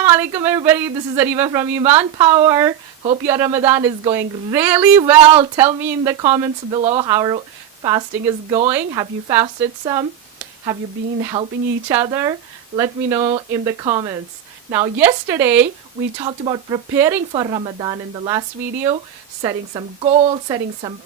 Assalamu alaikum everybody, this is Ariba from Iman Power. Hope your Ramadan is going really well. Tell me in the comments below how our fasting is going. Have you fasted some? Have you been helping each other? Let me know in the comments. Now yesterday we talked about preparing for Ramadan in the last video, setting some goals, setting some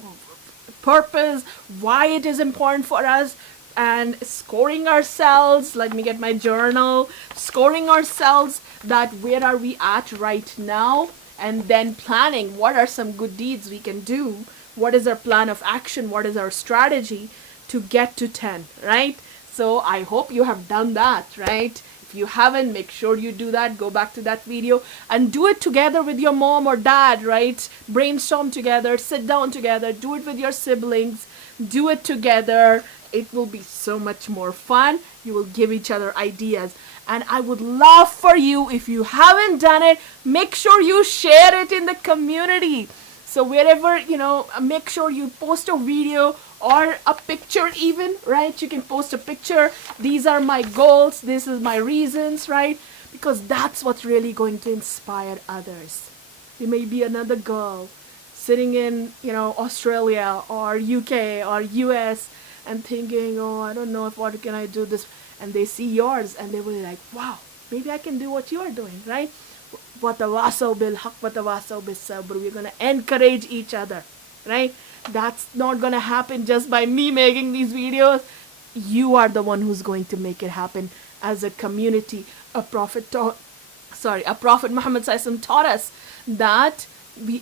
purpose, why it is important for us, and scoring ourselves. Let me get my journal. Scoring ourselves, that where are we at right now, and then planning what are some good deeds we can do, what is our plan of action, what is our strategy to get to 10, right? So I hope you have done that, right? If you haven't, make sure you do that. Go back to that video and do it together with your mom or dad, right? Brainstorm together, sit down together, do it with your siblings, do it together. It will be so much more fun. You will give each other ideas. And I would love for you, if you haven't done it, make sure you share it in the community. So wherever, make sure you post a video or a picture even, right? You can post a picture. These are my goals. This is my reasons, right? Because that's what's really going to inspire others. There may be another girl sitting in, Australia or UK or US and thinking, oh, I don't know what can I do this, and they see yours and they will be like, wow, maybe I can do what you are doing, right? وَتَوَاصَوْا بِالْحَقِّ وَتَوَاصَوْا بِالصَّبْرِ. We're going to encourage each other, right? That's not going to happen just by me making these videos. You are the one who's going to make it happen as a community. A Prophet Muhammad SAW taught us that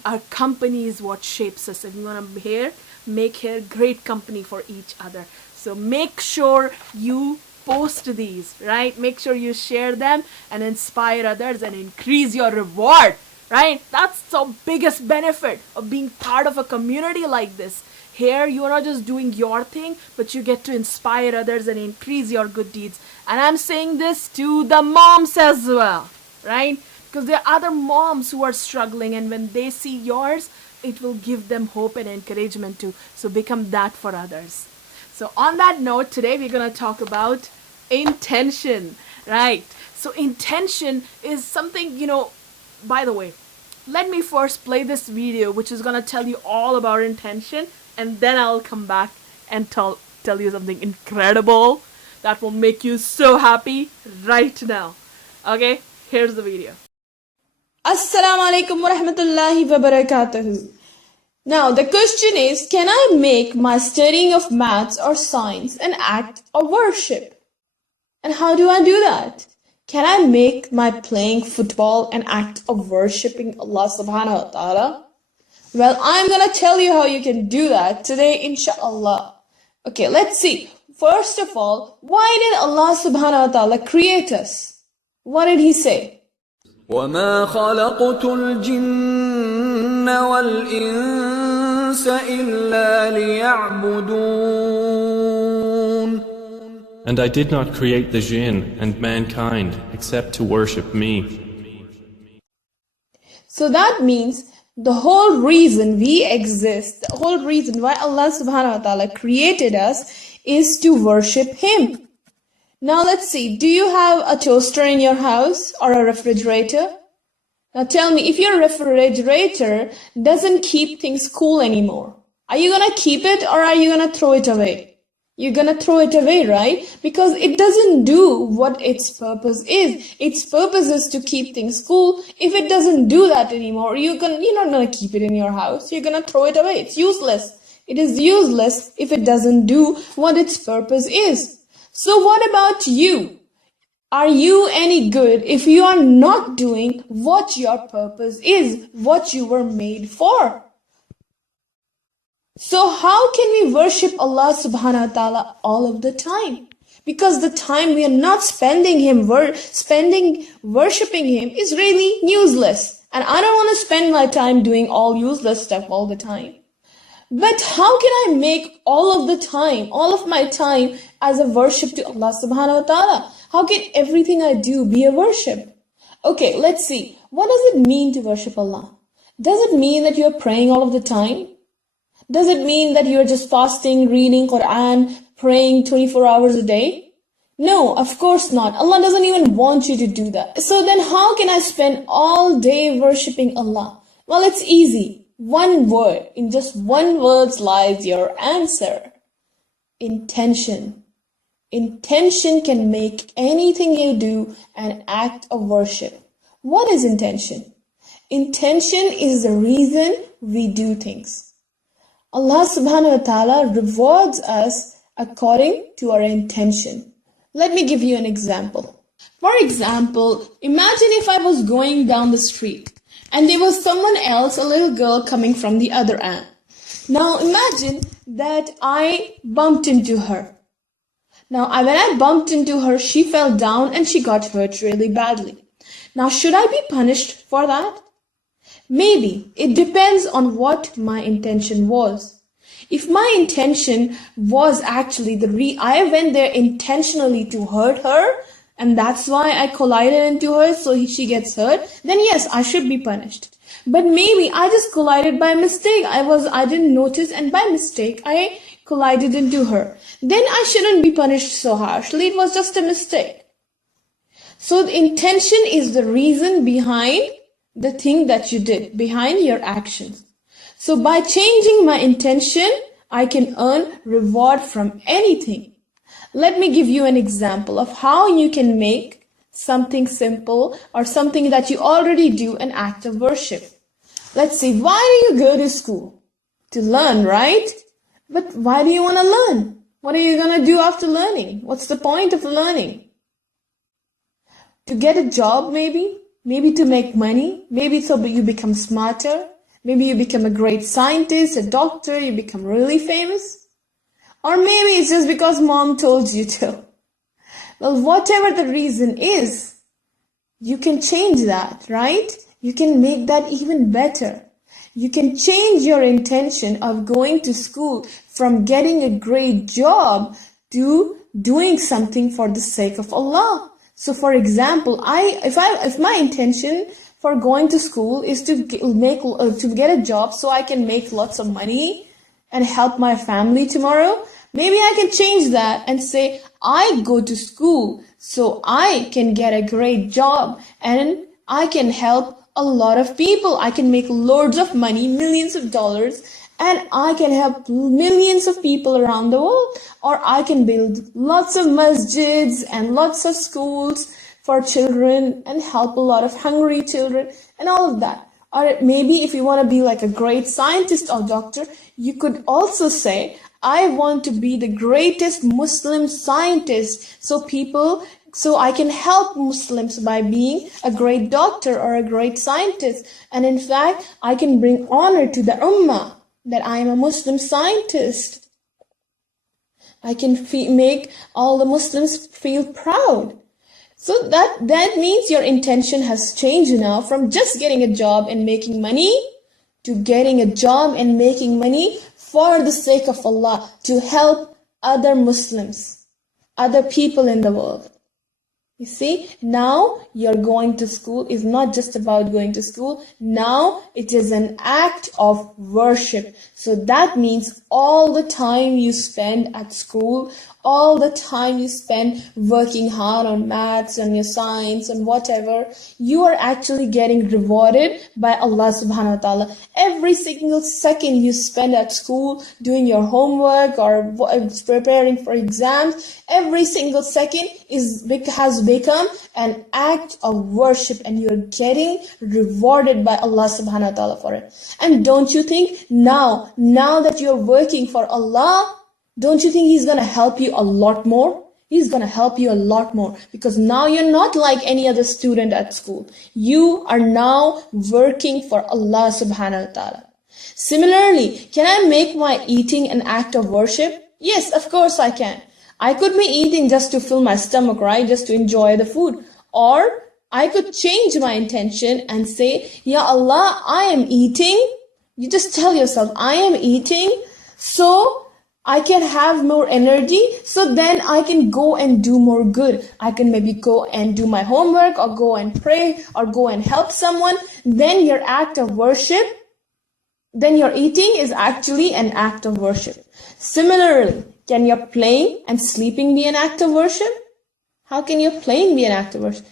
our company is what shapes us, and we want to make here great company for each other. So make sure you post these, right? Make sure you share them and inspire others and increase your reward, right? That's the biggest benefit of being part of a community like this. Here you are not just doing your thing, but you get to inspire others and increase your good deeds. And I'm saying this to the moms as well, right? Because there are other moms who are struggling, and when they see yours, it will give them hope and encouragement too. So become that for others. So on that note, today we're going to talk about intention, right? So intention is something, by the way, let me first play this video, which is going to tell you all about intention, and then I'll come back and tell you something incredible that will make you so happy right now. Okay, here's the video. Assalamu alaikum wa rahmatullahi wa barakatuhu. Now the question is, can I make my studying of maths or science an act of worship? And how do I do that? Can I make my playing football an act of worshipping Allah subhanahu wa ta'ala? Well, I'm gonna tell you how you can do that today, inshallah. Okay, let's see. First of all, why did Allah subhanahu wa ta'ala create us? What did he say? وَمَا خَلَقْتُ الْجِنَّ وَالْإِنسَ إِلَّا لِيَعْبُدُونَ. And I did not create the jinn and mankind except to worship me. So that means the whole reason we exist, the whole reason why Allah subhanahu wa ta'ala created us is to worship Him. Now let's see, do you have a toaster in your house or a refrigerator? Now tell me, if your refrigerator doesn't keep things cool anymore, are you gonna keep it or are you gonna throw it away? You're gonna throw it away, right? Because it doesn't do what its purpose is. Its purpose is to keep things cool. If it doesn't do that anymore, you're not gonna keep it in your house. You're gonna throw it away. It's useless. It is useless if it doesn't do what its purpose is. So what about you? Are you any good if you are not doing what your purpose is, what you were made for? So how can we worship Allah subhanahu wa ta'ala all of the time? Because the time we are not spending worshipping Him is really useless. And I don't want to spend my time doing all useless stuff all the time. But how can I make all of my time as a worship to Allah subhanahu wa ta'ala? How can everything I do be a worship? Okay, let's see. What does it mean to worship Allah? Does it mean that you're praying all of the time? Does it mean that you're just fasting, reading Quran, praying 24 hours a day? No, of course not. Allah doesn't even want you to do that. So then how can I spend all day worshipping Allah? Well, it's easy. One word. In just one word lies your answer. Intention. Intention can make anything you do an act of worship. What is intention? Intention is the reason we do things. Allah subhanahu wa ta'ala rewards us according to our intention. Let me give you an example. For example, imagine if I was going down the street and there was someone else, a little girl coming from the other end. Now imagine that I bumped into her. Now when I bumped into her, she fell down and she got hurt really badly. Now should I be punished for that? Maybe. It depends on what my intention was. If my intention was actually I went there intentionally to hurt her, and that's why I collided into her so she gets hurt, then yes, I should be punished. But maybe I just collided by mistake. I didn't notice, and by mistake I collided into her. Then I shouldn't be punished so harshly. It was just a mistake. So the intention is the reason behind the thing that you did, behind your actions. So by changing my intention, I can earn reward from anything. Let me give you an example of how you can make something simple or something that you already do an act of worship. Let's see, why do you go to school? To learn, right? But why do you want to learn? What are you going to do after learning? What's the point of learning? To get a job, maybe? Maybe to make money? Maybe so you become smarter? Maybe you become a great scientist, a doctor, you become really famous. Or maybe it's just because mom told you to. Well, whatever the reason is, you can change that, right? You can make that even better. You can change your intention of going to school from getting a great job to doing something for the sake of Allah. So for example, if my intention for going to school is to get a job so I can make lots of money and help my family tomorrow, maybe I can change that and say, I go to school so I can get a great job and I can help a lot of people. I can make loads of money, millions of dollars, and I can help millions of people around the world. Or I can build lots of masjids and lots of schools for children and help a lot of hungry children and all of that. Or maybe if you want to be like a great scientist or doctor, you could also say, I want to be the greatest Muslim scientist so I can help Muslims by being a great doctor or a great scientist. And in fact, I can bring honor to the ummah that I am a Muslim scientist. I can make all the Muslims feel proud. So that means your intention has changed now from just getting a job and making money to getting a job and making money for the sake of Allah, to help other Muslims, other people in the world. You see, now you're going to school is not just about going to school. Now it is an act of worship. So that means all the time you spend at school, all the time you spend working hard on maths, on your science, and whatever, you are actually getting rewarded by Allah subhanahu wa ta'ala. Every single second you spend at school doing your homework or preparing for exams, every single second has become an act of worship, and you're getting rewarded by Allah subhanahu wa ta'ala for it. And don't you think now that you're working for Allah, don't you think He's going to help you a lot more? He's going to help you a lot more, because now you're not like any other student at school. You are now working for Allah subhanahu wa ta'ala. Similarly, can I make my eating an act of worship? Yes, of course I can. I could be eating just to fill my stomach, right? Just to enjoy the food. Or I could change my intention and say, Ya Allah, I am eating. You just tell yourself, I am eating so I can have more energy, so then I can go and do more good. I can maybe go and do my homework, or go and pray, or go and help someone. Then your act of worship, then your eating is actually an act of worship. Similarly, can your playing and sleeping be an act of worship? How can your playing be an act of worship?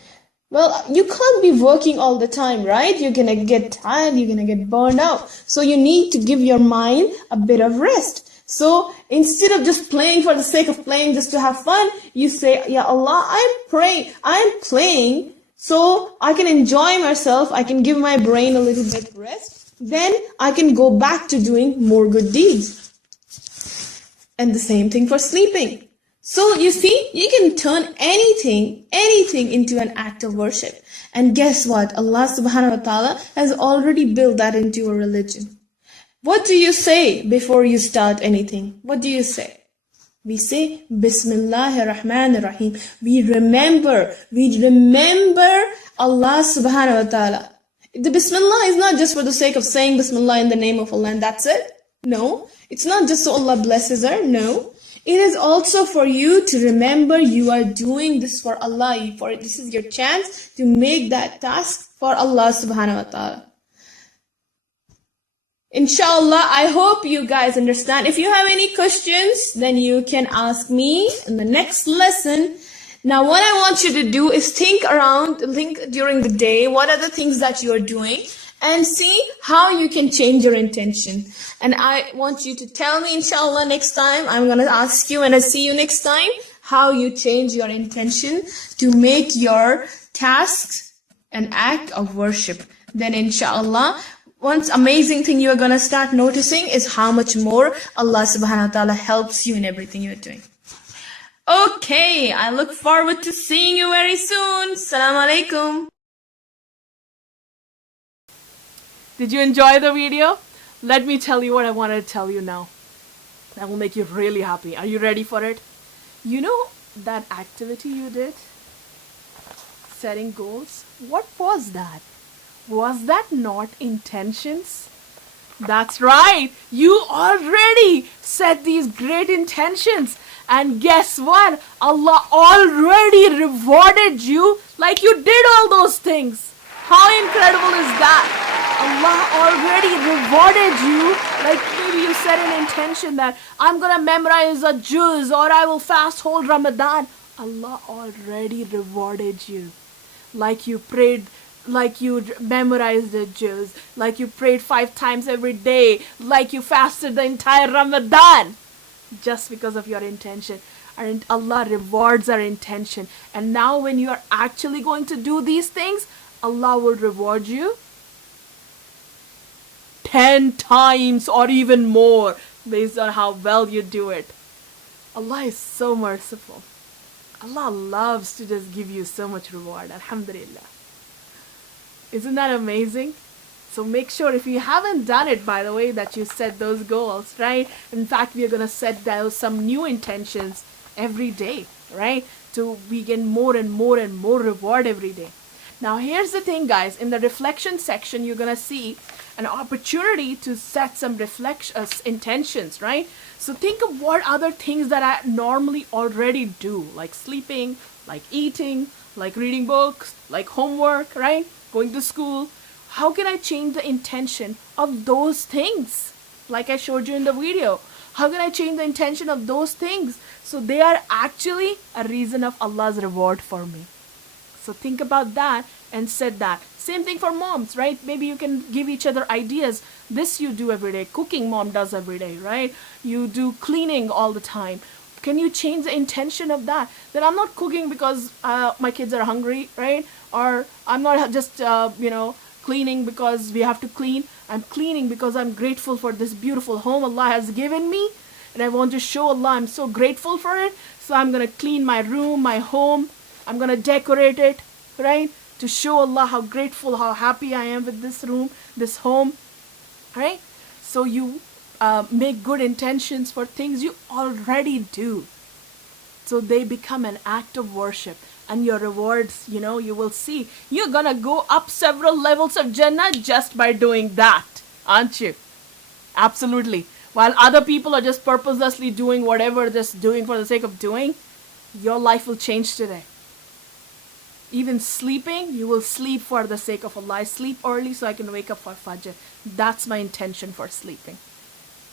Well, you can't be working all the time, right? You're gonna get tired, you're gonna get burned out. So you need to give your mind a bit of rest. So instead of just playing for the sake of playing just to have fun, you say, Ya Allah, I'm playing so I can enjoy myself, I can give my brain a little bit rest, then I can go back to doing more good deeds. And the same thing for sleeping. So you see, you can turn anything into an act of worship. And guess what? Allah subhanahu wa ta'ala has already built that into a religion. What do you say before you start anything? What do you say? We say, Bismillahir Rahmanir Rahim. We remember Allah subhanahu wa ta'ala. The Bismillah is not just for the sake of saying Bismillah in the name of Allah and that's it. No. It's not just so Allah blesses her. No. It is also for you to remember you are doing this for Allah. This is your chance to make that task for Allah subhanahu wa ta'ala. Inshallah, I hope you guys understand. If you have any questions, then you can ask me in the next lesson. Now, what I want you to do is think during the day, what are the things that you are doing, and see how you can change your intention. And I want you to tell me, inshallah, next time. I'm going to ask you when I see you next time, how you change your intention to make your tasks an act of worship. Then inshallah, one amazing thing you are going to start noticing is how much more Allah subhanahu wa ta'ala helps you in everything you're doing. Okay, I look forward to seeing you very soon. Assalamu alaikum. Did you enjoy the video? Let me tell you what I wanted to tell you now. That will make you really happy. Are you ready for it? You know that activity you did? Setting goals? What was that? Was that not intentions? That's right. You already set these great intentions. And guess what? Allah already rewarded you like you did all those things. How incredible is that? Allah already rewarded you. Like maybe you set an intention that I'm going to memorize a juz or I will fast whole Ramadan. Allah already rewarded you. Like you prayed, like you memorized the juz, like you prayed 5 times every day, like you fasted the entire Ramadan. Just because of your intention. And Allah rewards our intention. And now when you are actually going to do these things, Allah will reward you 10 times or even more based on how well you do it. Allah is so merciful. Allah loves to just give you so much reward. Alhamdulillah. Isn't that amazing? So make sure, if you haven't done it, by the way, that you set those goals, right? In fact, we are going to set down some new intentions every day, right? To we get more and more and more reward every day. Now, here's the thing, guys. In the reflection section, you're going to see an opportunity to set some intentions, right? So think of what other things that I normally already do, like sleeping, like eating, like reading books, like homework, right? Going to school. How can I change the intention of those things? Like I showed you in the video. How can I change the intention of those things so they are actually a reason of Allah's reward for me? So think about that and set that. Same thing for moms, right? Maybe you can give each other ideas. This you do every day. Cooking mom does every day, right? You do cleaning all the time. Can you change the intention of that? Then I'm not cooking because my kids are hungry, right? Or I'm not just, cleaning because we have to clean. I'm cleaning because I'm grateful for this beautiful home Allah has given me. And I want to show Allah I'm so grateful for it. So I'm going to clean my room, my home. I'm going to decorate it, right? To show Allah how grateful, how happy I am with this room, this home, right? So you make good intentions for things you already do. So they become an act of worship. And your rewards, you will see. You're going to go up several levels of Jannah just by doing that, aren't you? Absolutely. While other people are just purposelessly doing whatever they're doing for the sake of doing, your life will change today. Even sleeping, you will sleep for the sake of Allah. I sleep early so I can wake up for Fajr. That's my intention for sleeping.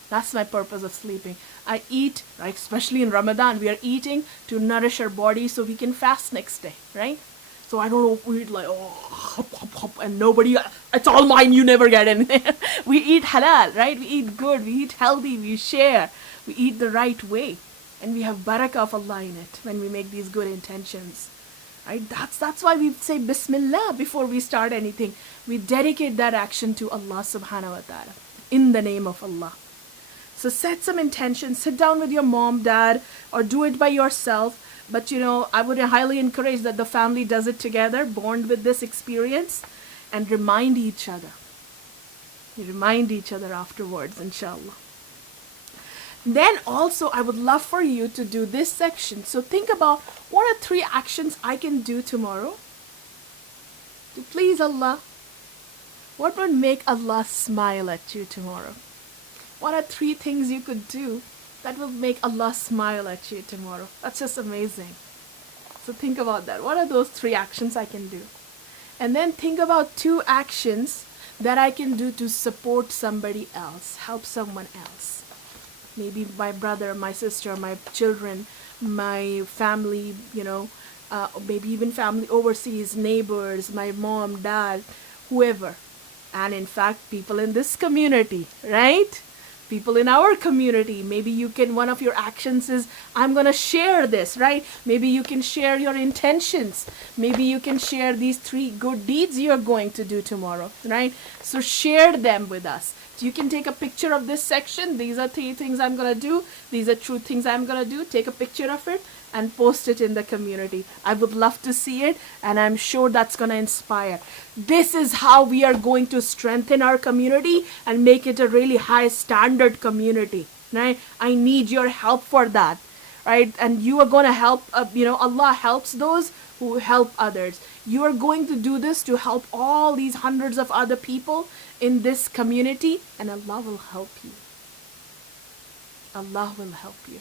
That's my purpose of sleeping. I eat, right? Especially in Ramadan, we are eating to nourish our body so we can fast next day, right? So I don't eat like, oh, hop, hop, hop, and nobody, it's all mine, you never get anything. We eat halal, right? We eat good, we eat healthy, we share, we eat the right way. And we have barakah of Allah in it when we make these good intentions. Right? That's why we say Bismillah before we start anything. We dedicate that action to Allah subhanahu wa ta'ala in the name of Allah. So set some intention, sit down with your mom, dad, or do it by yourself. But I would highly encourage that the family does it together, bond with this experience, and remind each other. You remind each other afterwards, inshallah. Then also, I would love for you to do this section. So think about, what are 3 actions I can do tomorrow to please Allah? What would make Allah smile at you tomorrow? What are 3 things you could do that will make Allah smile at you tomorrow? That's just amazing. So think about that. What are those 3 actions I can do? And then think about 2 actions that I can do to support somebody else, help someone else. Maybe my brother, my sister, my children, my family, maybe even family overseas, neighbors, my mom, dad, whoever. And in fact, people in this community, right? People in our community. Maybe one of your actions is, I'm going to share this, right? Maybe you can share your intentions. Maybe you can share these 3 good deeds you're going to do tomorrow, right? So share them with us. You can take a picture of this section. These are 3 things I'm going to do. These are 2 things I'm going to do. Take a picture of it and post it in the community. I would love to see it, and I'm sure that's going to inspire. This is how we are going to strengthen our community and make it a really high standard community, right? I need your help for that, right? And you are going to help, Allah helps those who help others. You are going to do this to help all these hundreds of other people in this community, and Allah will help you. Allah will help you.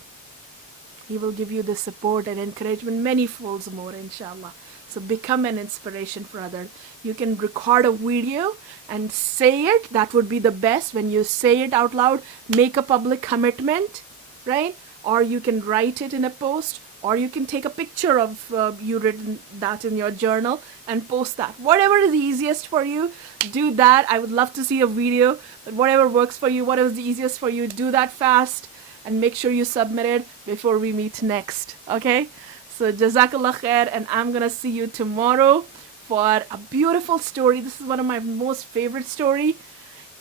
He will give you the support and encouragement many folds more, inshallah. So become an inspiration for others. You can record a video and say it. That would be the best. When you say it out loud, make a public commitment, right? Or you can write it in a post, or you can take a picture of you written that in your journal and post that. Whatever is easiest for you, do that. I would love to see a video, but whatever works for you, whatever is the easiest for you, do that fast and make sure you submit it before we meet next. Okay? So Jazakallah khair, and I'm gonna see you tomorrow for a beautiful story. This is one of my most favorite story,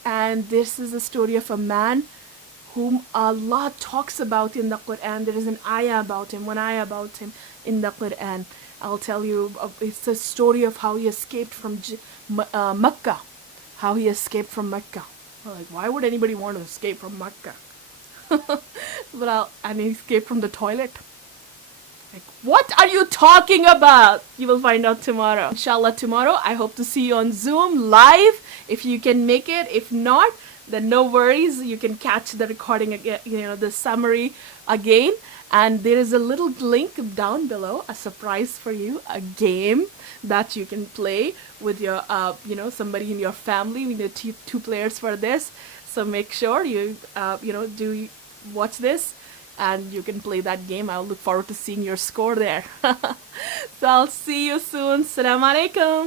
and this is a story of a man whom Allah talks about in the Quran. There is an ayah about him, one ayah about him in the Quran. I'll tell you, it's a story of how he escaped from Mecca. How he escaped from Mecca. Like, why would anybody want to escape from Mecca? And he escaped from the toilet. Like, what are you talking about? You will find out tomorrow. Inshallah, tomorrow, I hope to see you on Zoom live if you can make it. If not, then no worries. You can catch the recording again, the summary again. And there is a little link down below, a surprise for you, a game that you can play with your, somebody in your family. We need 2 players for this. So make sure you, do watch this and you can play that game. I'll look forward to seeing your score there. So I'll see you soon. Assalamu alaikum.